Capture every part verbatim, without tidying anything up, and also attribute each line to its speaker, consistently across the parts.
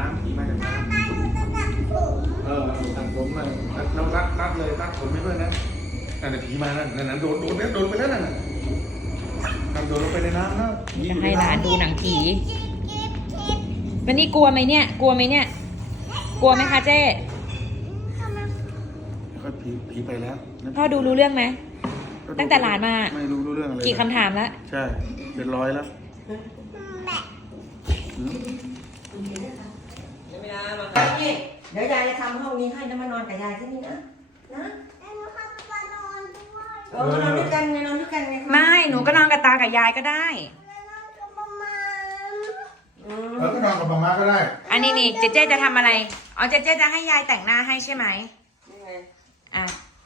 Speaker 1: ำผีมาจากน้ำเออตัดผมมาเรารัดรัดเลยรัดผมไม่ด้วยนะนั่นผีมานั่นนั่นโดนโดนเนี่ยโดนไปแล้วนั่นทำโดนลงไปในน้ำนะ
Speaker 2: จะให้หลานดูหนังผีวันนี้กลัวไหมเนี่ยกลัวไหมเนี่ยกลัวไหมคะเจ๊
Speaker 1: ค่อยผีผีไปแล้ว
Speaker 2: พ่อดูรู้เรื่องไหมตั้งแต่หลานมา
Speaker 1: ไม่รู้รู้เรื่องอะไร
Speaker 2: กี่คำถามแล้ว
Speaker 1: ใช่เป็นร้อยแล้ว
Speaker 3: นี่เดี๋ยวยายจะทำห้องนี้ให้แล้วมานอนกับยายที่นี่นะนะเออนอนด้วยกันไงนอนด้วยกันไง
Speaker 2: ไม่หนูก็นอนกับตากับยายก็ได้
Speaker 1: เออก็นอนกับมาม่าก็ได้
Speaker 2: อันนี้นี่เจ๊เจ๊จะทำอะไรอ๋อเจ๊เจ๊จะให้ยายแต่งหน้าให้ใช่ไหม
Speaker 3: นี่ไง
Speaker 2: อ่ะ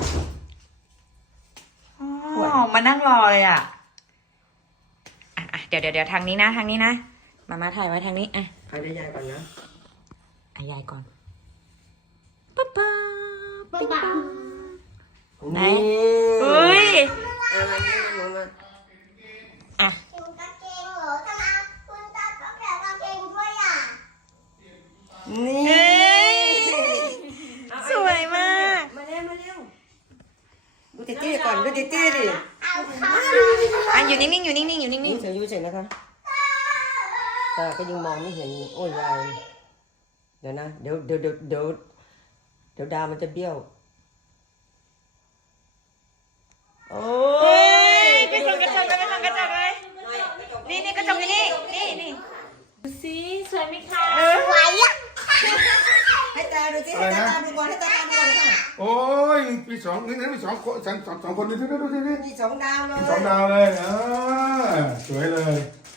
Speaker 2: อ๋อมานั่งรอเลยอ่ะอ่ะเดี๋ยวเดี๋ยวเดี๋ยวทางนี้นะทางนี้นะมามาถ่ายไว้ทางนี้อ่ะ
Speaker 3: ถ่ายได้ยายก่อนนะ
Speaker 2: อ่ะยายก่อนป๊าป๊าป๊าป๊าไหนเฮ้ย
Speaker 3: เอามานี่มาหนูมา
Speaker 2: อ่ะ
Speaker 3: นี่
Speaker 2: สวยมาก
Speaker 3: มาเร็วมาเร็วดูเจ๊ก่อนดูเจ๊ดิ
Speaker 2: อ่ะอยู่นิ่งๆอยู่นิ่งๆอยู่นิ่ง
Speaker 3: ๆเฉยอยู่เฉยนะคะตาก็ยังมองไม่เห็นโอ้ยยายเดี๋ยวนะเดี๋ยวเดี๋ยวเดี๋ยวเดี๋ยวเดี๋ยวดาวมันจะเบี้ยวโอ้
Speaker 2: ยกระจกกระจกกระจกกระจกเลยนี่นี่กระจกนี่นี่นี่ดูสิสวยไหมคะสวยอ่ะ
Speaker 3: ให้ตาดูสิให้ตาดูก่อนให้ตาดูก่อนค่ะ
Speaker 1: โอ้ยมีสองนี่นะมีสองคนสองสองสองคนดูสิดูสิดูสิ
Speaker 3: มีสองดาวเลย
Speaker 1: สองดาวเลยอ่าสวยเลย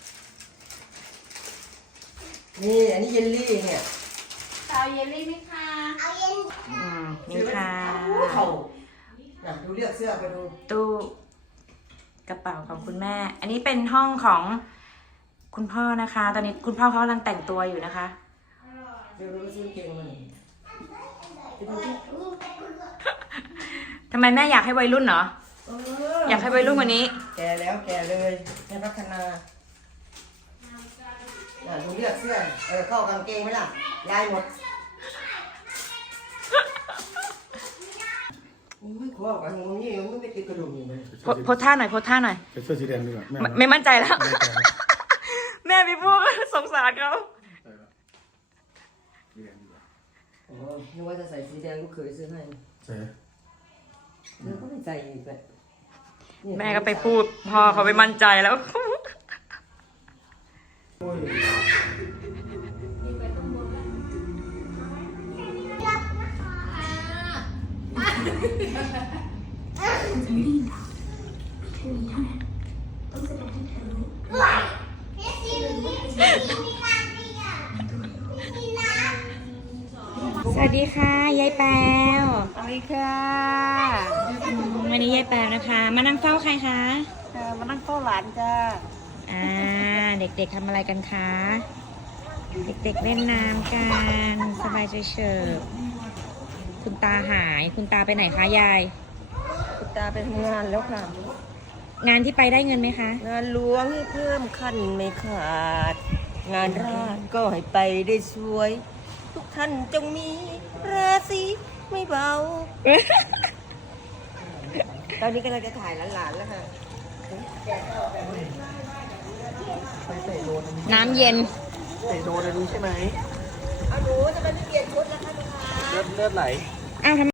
Speaker 3: นี่อันนี้เยลลี่เนี่ย
Speaker 2: เอาเยลลี่ไหมคะเอาเยลอืมนี่ค่ะ
Speaker 3: อยากดูเลือกเสื้อไปดู
Speaker 2: ตู้กระเป๋าของคุณแม่อันนี้เป็นห้องของคุณพ่อนะคะตอนนี้คุณพ่อเขากำลังแต่งตัวอยู่นะคะ
Speaker 3: เดี๋ยวดูซื้อเกงมัน
Speaker 2: ทำไมแม่อยากให้วัยรุ่นเหรออยากให้วัยรุ่นกว่านี้
Speaker 3: แก่แล้วแก่เลยให้พัฒนาดูเลือกเสื้อเออเข้ากางเกงไหมล่ะยายหมดไม่ขอกันงงนี่ไม่ไปติดกระดุมอยู่เลย
Speaker 2: โพสท่าหน่อยโพสท่าหน่อย
Speaker 1: เสื้อสีแดงดีกว่า
Speaker 2: ไม่มั่นใจแล้วแม่พี่พวกสงสารเขา
Speaker 3: อ๋อนึกว่าจะใส่สีแดงลูกเขยซื้อให้
Speaker 1: ใช่
Speaker 3: แล้วก็ไม่ใส่อีกแบบ
Speaker 2: แม่ก็ไปพูดพ่อเขาไปมั่นใจแล้วสวัสดีค่ะยายแปว
Speaker 3: สวัสดีค่ะ
Speaker 2: วันนี้ยายแปวนะคะมานั่งเฝ้าใครคะ
Speaker 3: มานั่งเฝ้าหลานจ้า
Speaker 2: อ่าเด็กๆทำอะไรกันคะเด็กๆเล่นน้ำกันสบายใจเฉิบคุณตาหายคุณตาไปไหนคะยาย
Speaker 3: คุณตาไปทำงานแล้วค่ะ
Speaker 2: งานที่ไปได้เงินไหมคะ
Speaker 3: งานหลวงให้เพิ่มขั้นไม่ขาดงานราชก็ให้ไปได้สวยทุกท่านจงมีราศีไม่เบาตอนนี้กำลังจะถ่ายหลานๆแล้วค่ะ
Speaker 2: น้ำเย็น
Speaker 1: ใส่โดนอันนี้ใช่ไหม
Speaker 3: เอาหนูจะไปเปลี่ยนชุดแล้วค่ะลูกค้า
Speaker 1: เลือดเลือดไหล
Speaker 2: อ้าว